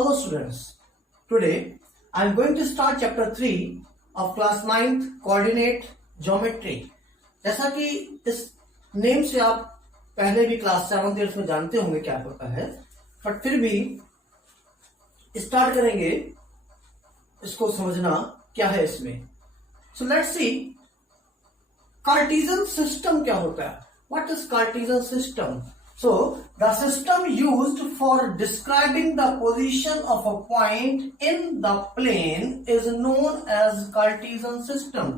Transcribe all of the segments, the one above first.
Hello students, today I am going to start chapter 3 of class 9th coordinate geometry। जैसा कि इस name से आप पहले भी क्लास 7th 8th में जानते होंगे क्या होता है, बट फिर भी स्टार्ट करेंगे इसको समझना क्या है इसमें। So let's see Cartesian system क्या होता है। What is Cartesian system? So, the system used for describing the position of a point in the plane is known as Cartesian system।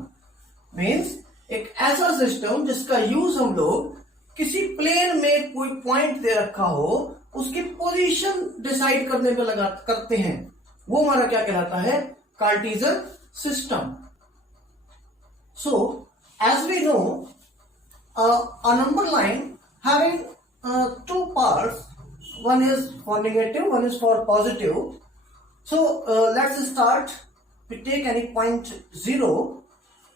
Means एक ऐसा सिस्टम जिसका यूज हम लोग किसी plane में कोई पॉइंट दे रखा हो उसकी पोजीशन डिसाइड करने में करते हैं, वो हमारा क्या कहलाता है? Cartesian system. So, as we know, a number line having two parts, one is for negative, one is for positive. So let's start. We take any point 0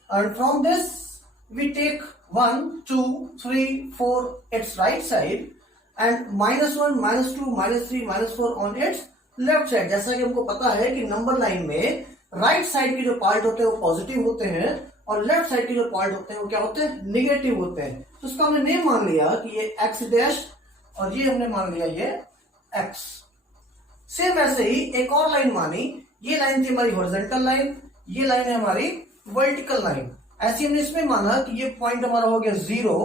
and from this we take 1 2 3 4 its right side and -1 -2 -3 -4 on its left side। जैसा कि हमको पता है कि number line में right side के जो part होते हैं वो पॉजिटिव होते हैं और लेफ्ट साइड के जो पार्ट होते हैं वो क्या होते हैं? निगेटिव होते हैं। तो उसका हमने नेम मान लिया कि ये एक्स डैश और ये हमने मान लिया ये एक्स। सेम ऐसे ही एक और लाइन मानी, ये लाइन थी हमारी हॉरिजॉन्टल लाइन, ये लाइन है हमारी वर्टिकल लाइन। ऐसे हमने इसमें माना कि ये पॉइंट हमारा हो गया 0।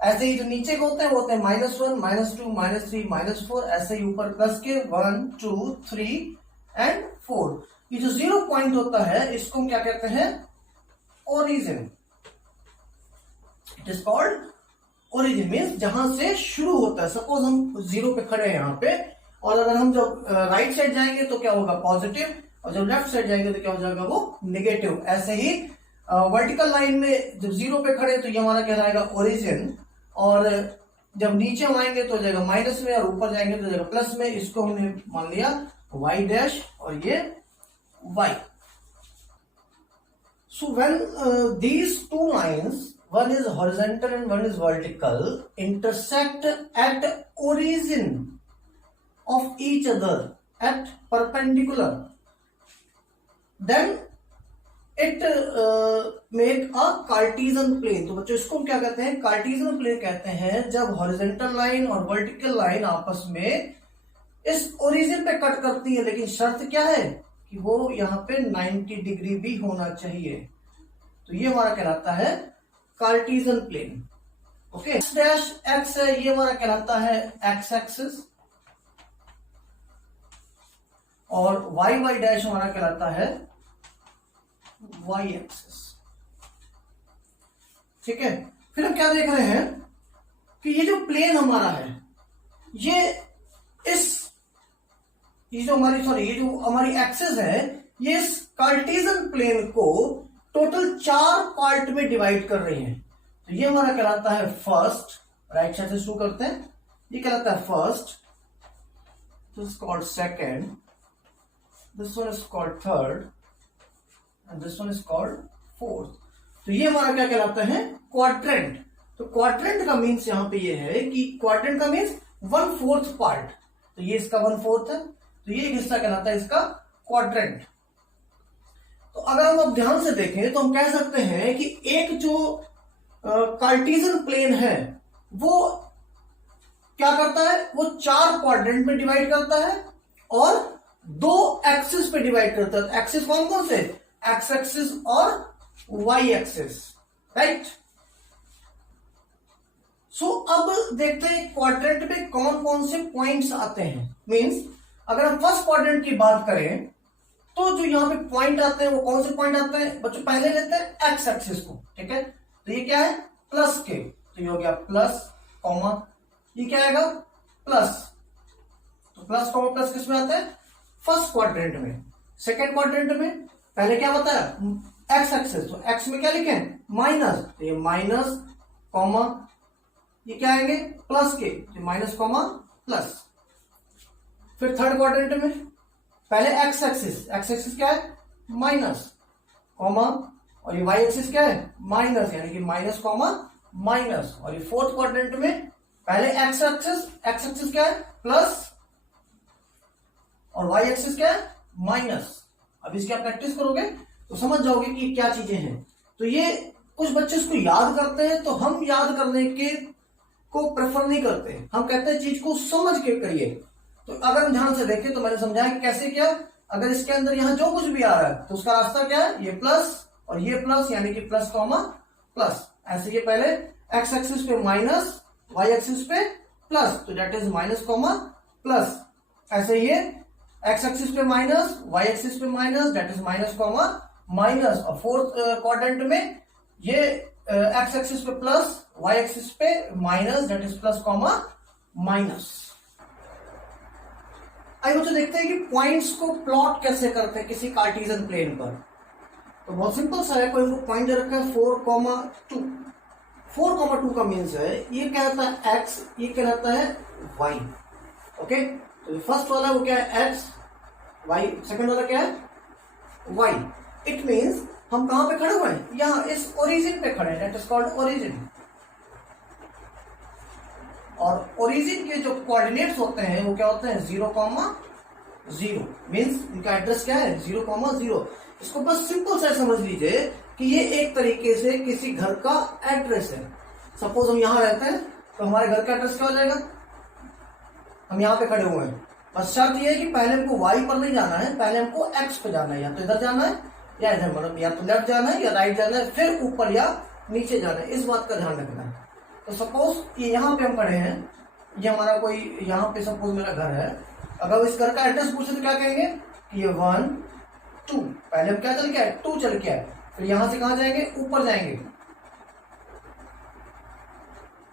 ऐसे ही जो नीचे के होते हैं वो होते हैं -1 -2 -3 -4। ऐसे ही ऊपर प्लस के 1 2 3 एंड 4। ये जो 0 पॉइंट होता है इसको हम क्या कहते हैं? Origin. It is called origin. Means जहां से शुरू होता है। सपोज हम 0 पे खड़े हैं यहाँ पे, और अगर हम जब राइट साइड जाएंगे तो क्या होगा? पॉजिटिव, और जब लेफ्ट साइड जाएंगे तो क्या हो जाएगा? वो निगेटिव। ऐसे ही वर्टिकल लाइन में जब 0 पे खड़े तो ये हमारा कहलाएगा ओरिजिन, और जब नीचे हम आएंगे तो हो जाएगा माइनस में, और ऊपर जाएंगे तो हो जाएगा प्लस में। इसको हमने मान लिया वाई डैश और ये Y. So when these two lines, one is horizontal and one is vertical, intersect at origin of each other at perpendicular, then it make a Cartesian plane। तो बच्चों इसको क्या कहते हैं? Cartesian plane कहते हैं जब horizontal line और vertical line आपस में इस origin पे कट करती है, लेकिन शर्त क्या है कि वो यहाँ पे 90 डिग्री भी होना चाहिए। तो ये हमारा कहलाता है Cartesian plane. Okay, X dash X है, ये हमारा कहलाता है एक्स एक्सिस, और वाई वाई डैश हमारा कहलाता है वाई एक्सिस। ठीक है, फिर हम क्या देख रहे हैं कि ये जो प्लेन हमारा है ये जो हमारी एक्सिस है, ये इस कार्टेशियन प्लेन को टोटल 4 पार्ट में डिवाइड कर रही है। तो ये हमारा कहलाता है फर्स्ट। राइट साइड से शुरू करते हैं। ये कहलाता है first, this is called second, this one is called third and this one is called fourth. तो ये हमारा क्या कहलाता है? क्वाड्रेंट। तो क्वाड्रेंट का मीन्स यहां पे ये है कि क्वाड्रेंट का मीन्स 1/4 पार्ट। तो ये इसका 1/4 है, तो ये एक हिस्सा कहलाता है इसका क्वाड्रेंट। तो अगर हम अब ध्यान से देखें तो हम कह सकते हैं कि एक जो कार्टेशियन प्लेन है वो क्या करता है? वो 4 क्वाड्रेंट में डिवाइड करता है और 2 एक्सिस पे डिवाइड करता है। एक्सिस कौन कौन से? एक्स एक्सिस और वाई एक्सिस। राइट। सो अब देखते हैं क्वाड्रेंट में कौन कौन से पॉइंट्स आते हैं। मींस अगर हम फर्स्ट क्वाड्रेंट की बात करें तो जो यहां पे पॉइंट आते हैं वो कौन से पॉइंट आते हैं? बच्चों पहले लेते हैं एक्स एक्सिस को। ठीक है, तो ये क्या है? प्लस के, तो ये हो गया प्लस कॉमा, ये क्या आएगा? प्लस। तो प्लस कॉमा प्लस किस में आता है? फर्स्ट क्वाड्रेंट में। सेकेंड क्वाड्रेंट में पहले क्या बताया? एक्स एक्सिस, तो एक्स में क्या लिखे? माइनस, तो ये माइनस कॉमा, ये क्या आएंगे? प्लस के, तो माइनस कॉमा प्लस। फिर थर्ड क्वाड्रेंट में पहले एक्स एक्सिस क्या है? माइनस कॉमा, और ये वाई एक्सिस क्या है? माइनस, यानी कि माइनस कॉमा माइनस। और ये फोर्थ क्वाड्रेंट में पहले एक्स एक्सिस क्या है? प्लस और वाई एक्सिस क्या है, माइनस। अब इसकी आप प्रैक्टिस करोगे तो समझ जाओगे कि क्या चीजें हैं। तो ये कुछ बच्चे इसको याद करते हैं, तो हम याद करने के को प्रेफर नहीं करते, हम कहते हैं चीज को समझ के करिए। तो अगर हम ध्यान से देखें तो मैंने समझाया कि कैसे क्या, अगर इसके अंदर यहां जो कुछ भी आ रहा है तो उसका रास्ता क्या है, ये प्लस और ये प्लस, यानी कि प्लस कॉमा प्लस। ऐसे ये पहले एक्स एक्सिस पे माइनस, वाई एक्सिस पे प्लस, तो that is minus comma plus. ऐसे ये एक्स एक्सिस पे माइनस, वाई एक्सिस पे minus, that is minus comma minus. और फोर्थ क्वाड्रेंट में ये एक्स एक्सिस पे प्लस, वाई एक्सिस पे minus, that is plus comma minus. आइए बच्चों देखते हैं कि पॉइंट्स को प्लॉट कैसे करते हैं किसी कार्टेशियन प्लेन पर। तो बहुत सिंपल सा है, कोई पॉइंट दे रखा है 4,2। 4,2 का मीन्स है ये क्या रहता है x, ये क्या रहता है y। ओके, तो फर्स्ट वाला वो क्या है x, y, सेकंड वाला क्या है y। इट मीन्स हम कहां पे खड़े हुए हैं, यहां इस ओरिजिन पे खड़े हैं, दैट इज कॉल्ड ओरिजिन। और ओरिजिन के जो कोऑर्डिनेट्स होते हैं वो क्या होते हैं 0,0, मीन्स इनका एड्रेस क्या है 0,0। इसको बस सिंपल से समझ लीजिए कि ये एक तरीके से किसी घर का एड्रेस है। सपोज हम यहां रहते हैं तो हमारे घर का एड्रेस क्या हो जाएगा, हम यहां पे खड़े हुए हैं, बस शर्त ये है कि पहले हमको वाई पर नहीं जाना है, पहले हमको एक्स पे जाना है, या तो इधर जाना है या इधर, मतलब या तो लेफ्ट जाना है या राइट जाना है, फिर ऊपर या नीचे जाना है, इस बात का ध्यान रखना है। तो सपोज ये यहाँ पे हम खड़े हैं, ये हमारा कोई यहाँ पे सपोज मेरा घर है, अगर इस घर का एड्रेस पूछे तो क्या कहेंगे कि ये 1, 2, पहले हम क्या चल के आए 2 चल के आए, फिर यहां से कहां जाएंगे ऊपर जाएंगे,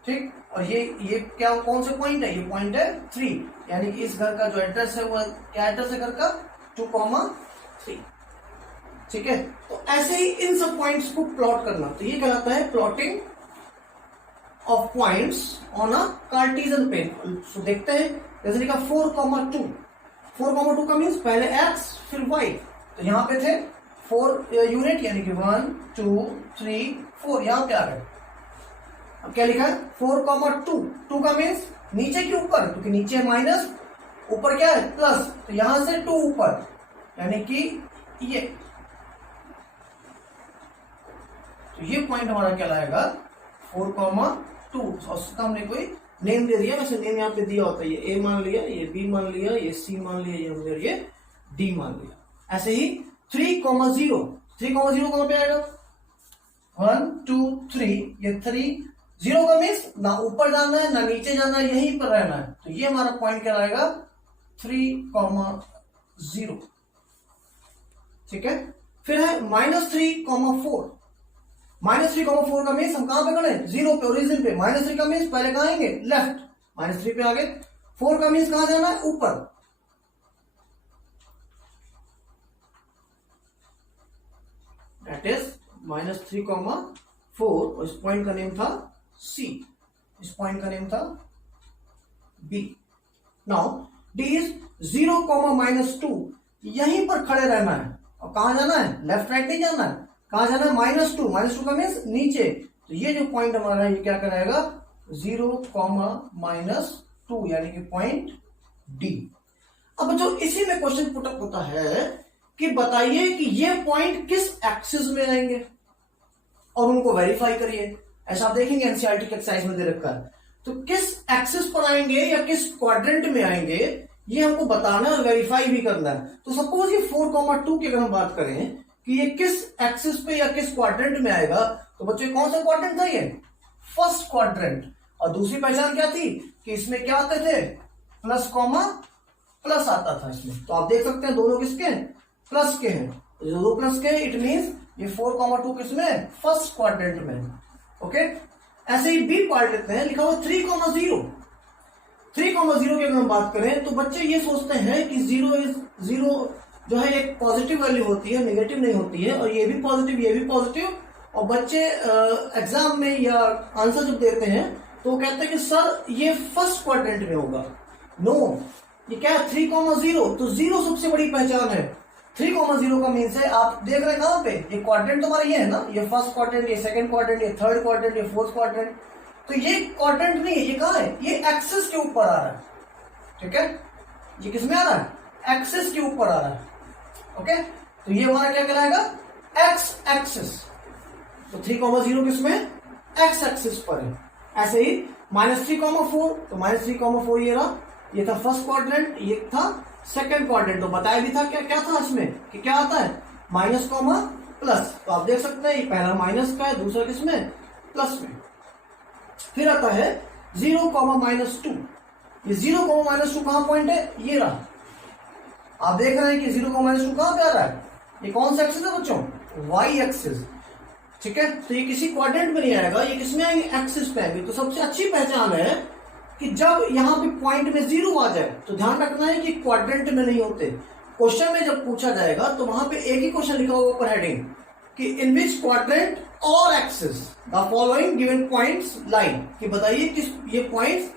ठीक। और ये क्या कौन से पॉइंट है, ये पॉइंट है 3, यानी कि इस घर का जो एड्रेस है वो क्या एड्रेस है घर का 2,3, ठीक है। तो ऐसे ही इन सब पॉइंट्स को प्लॉट करना, तो ये कहलाता है plotting of points on a Cartesian plane. So देखते हैं, जैसे लिखा 4,2, 4,2 का मीन्स पहले x फिर y, तो यहां पे थे 4 यूनिट, यानी कि 1, 2, 3, 4 यहां पे आ गए। अब क्या लिखा है 4,2, 2 का मीन्स नीचे के ऊपर, क्योंकि नीचे माइनस, ऊपर क्या है प्लस, तो यहां से 2 ऊपर, यानी कि ये, तो ये पॉइंट हमारा क्या लाएगा 4,2। और उसका हमने कोई नेम दे दिया, वैसे नेम यहाँ पे दिया होता है, ये a मान लिया, ये b मान लिया, ये c मान लिया, ये d मान लिया। ऐसे ही 3,0, 3,0 कहां पे आएगा 1, 2, 3, ये 3, 0 का मीन्स ना ऊपर जाना है ना नीचे जाना है, यहीं पर रहना है, तो ये हमारा पॉइंट क्या आएगा 3,0, ठीक है। फिर है -3,4, -3,4 का मीन्स हम कहां पे खड़े 0 पे, ओरिजिन पे। -3 का मीन्स पहले कहां आएंगे लेफ्ट, -3 पे आ गए। 4 का मीन्स कहां जाना है ऊपर, दैट इज -3,4, और इस पॉइंट का नेम था C, इस पॉइंट का नेम था B। नाउ D इज 0,-2, यहीं पर खड़े रहना है, और कहां जाना है लेफ्ट राइट नहीं जाना है, कहां जाना है -2, -2 का मीन्स नीचे, तो ये जो पॉइंट हमारा है ये क्या कराएगा 0,-2, यानी कि पॉइंट D। अब जो इसी में क्वेश्चन पुटअप होता है कि बताइए कि ये पॉइंट किस एक्सिस में आएंगे, और उनको वेरीफाई करिए। ऐसा आप देखेंगे एनसीईआरटी के एक्सरसाइज में दे रखा है, तो किस एक्सिस पर आएंगे या किस क्वाड्रेंट में आएंगे ये हमको बताना है और वेरीफाई भी करना है। तो सपोज ये 4,2 की अगर हम बात करें कि ये किस एक्सिस पे या किस क्वाड्रेंट में आएगा, तो बच्चों कौन सा क्वाड्रेंट था ये फर्स्ट क्वाड्रेंट। और दूसरी पहचान क्या थी कि इसमें क्या आते थे प्लस कॉमा प्लस आता था इसमें, तो आप देख सकते हैं दोनों किसके हैं प्लस के हैं, तो जो 2 प्लस के इट मीन्स ये 4,2 किसमें फर्स्ट क्वाड्रेंट में। ओके, ऐसे ही बी पार्ट लेते हैं, लिखा हुआ 3,0, 3,0 की अगर हम बात करें तो बच्चे ये सोचते हैं कि 0 जो है एक पॉजिटिव वैल्यू होती है, नेगेटिव नहीं होती है, और ये भी पॉजिटिव ये भी पॉजिटिव। और बच्चे एग्जाम में या आंसर जब देते हैं तो वो कहते हैं कि सर ये फर्स्ट क्वाड्रेंट में होगा। नो, ये क्या है 3,0, तो 0 सबसे बड़ी पहचान है। 3,0 का मीन्स है आप देख रहे हैं कहां पे, ये क्वाड्रेंट तुम्हारा ये है ना, ये फर्स्ट क्वाड्रेंट, ये सेकंड क्वाड्रेंट, ये थर्ड क्वाड्रेंट, ये फोर्थ क्वाड्रेंट, तो ये क्वाड्रेंट नहीं है, ये कहां है, ये एक्सिस के ऊपर आ रहा है, ठीक है। ये किसमें आ रहा है एक्सिस के ऊपर आ रहा है। ओके, तो ये हमारा क्या कहलाएगा, एक्स एक्सिस। तो 3,0 किसमें, एक्स एक्सिस पर है। ऐसे ही -3,4, तो -3,4 ये रहा, ये था फर्स्ट क्वाड्रेंट, ये था सेकंड क्वाड्रेंट। तो बताया भी था क्या क्या था इसमें कि क्या आता है, माइनस कॉमा प्लस। तो आप देख सकते हैं ये पहला माइनस का है, दूसरा किसमें, प्लस में। फिर आता है 0,-2। ये 0,-2 कहां पॉइंट है, ये रहा। आप देख रहे हैं कि 0,-2 कहां पे आ रहा है, ये कौन सा एक्सिस है बच्चों, वाई एक्सिस। ठीक है, तो ये किसी क्वाड्रेंट में नहीं आएगा, ये किसमें आएंगे, एक्सिस पे आएंगे। तो सबसे अच्छी पहचान है कि जब यहां पे पॉइंट में 0 आ जाए तो ध्यान रखना है कि क्वाड्रेंट में नहीं होते। क्वेश्चन में जब पूछा जाएगा तो वहां पे एक ही क्वेश्चन लिखा होगा ऊपर हेडिंग कि इन विच क्वाड्रेंट और axis the following given points लाई, कि बताइए किस ये पॉइंट्स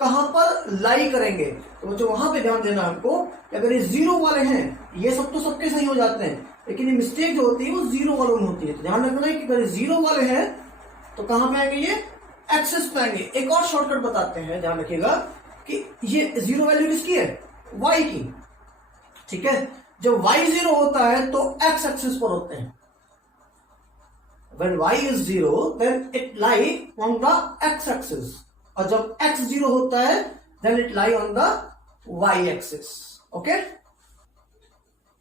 कहां पर लाई करेंगे। तो जो वहां पे ध्यान देना हमको कि अगर ये 0 वाले हैं, ये सब तो सबके सही हो जाते हैं, लेकिन ये मिस्टेक जो होती है वो 0 वालों में होती है। तो ध्यान रखना है कि अगर 0 वाले हैं तो कहां पे आएंगे, ये एक्सिस पे आएंगे। एक और शॉर्टकट बताते हैं, ध्यान रखिएगा कि ये 0 वैल्यू किसकी है, y की। ठीक है, जब y 0 होता है तो x एक्सिस पर होते हैं। When y is 0, then it lie on the x axis, और जब x 0 होता है then it lie on the y axis. Okay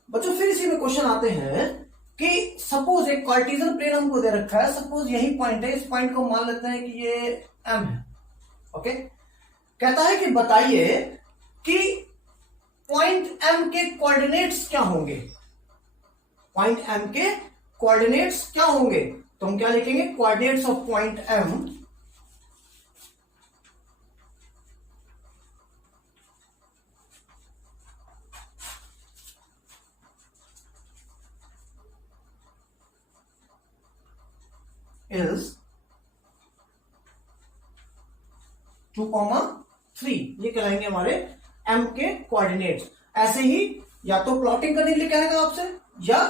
बच्चों, फिर इसी में क्वेश्चन आते हैं कि सपोज एक कार्टेशियन प्लेन हमको दे रखा है, सपोज यही पॉइंट है, इस पॉइंट को मान लेते हैं कि ये m है। ओके, कहता है कि बताइए कि पॉइंट m के कोऑर्डिनेट्स क्या होंगे, पॉइंट m के कोऑर्डिनेट्स क्या होंगे। तो हम क्या लिखेंगे, coordinates of point m is 2,3, ये कहलाएंगे हमारे m के कोऑर्डिनेट्स। ऐसे ही या तो प्लॉटिंग करने के लिए कहेगा आपसे, या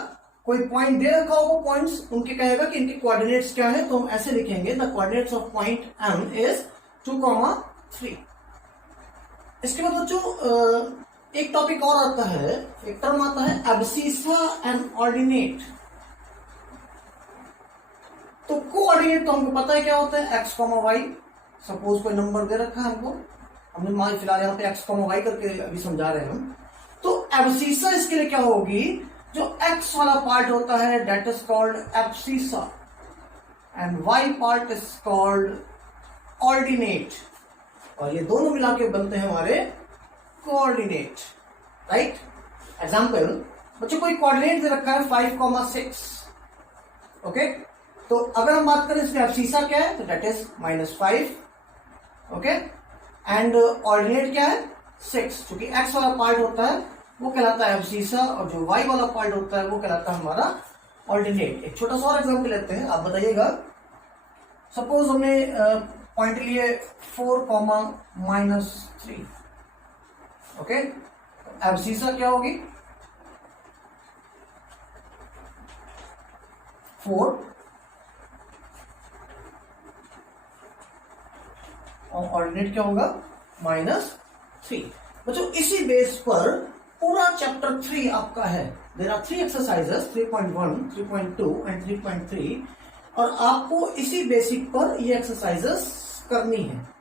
कोई पॉइंट दे रखा होगा पॉइंट्स, उनके कहेगा कि इनके कोऑर्डिनेट्स क्या है। तो हम ऐसे लिखेंगे the coordinates of point m is 2,3। इसके बाद बच्चों एक टॉपिक और आता है, एक टर्म आता है एब्सिसा एंड ऑर्डिनेट। तो कोऑर्डिनेट तो हमको पता है क्या होता है, x, y। सपोज कोई नंबर दे रखा है हमको, हमने मान फिलहाल यहाँ पे x, y करके अभी समझा रहे हैं हम। तो एब्सिसा इसके लिए क्या होगी, जो x वाला पार्ट होता है that is called abscissa and y part is called ordinate, और ये दोनों मिला के बनते हैं हमारे कोऑर्डिनेट। राइट, एग्जाम्पल बच्चों कोई कोऑर्डिनेट दे रखा है 5,6। ओके, तो अगर हम बात करें इसमें एब्सिसा क्या है, तो that is -5। Okay, and ordinate क्या है 6, क्योंकि x वाला पार्ट होता है वो कहलाता है एब्सिसा, और जो y वाला पार्ट होता है वो कहलाता है हमारा ऑर्डिनेट। एक छोटा सा और एग्जाम्पल लेते हैं, आप बताइएगा। सपोज हमने पॉइंट लिए 4,-3। ओके, एब्सिसा क्या होगी 4, और ऑर्डिनेट क्या होगा -3। बच्चों इसी बेस पर पूरा चैप्टर 3 आपका है। देयर आर 3 एक्सरसाइजेस 3.1, 3.2 एंड 3.3, और आपको इसी बेसिक पर ये एक्सरसाइजेस करनी है।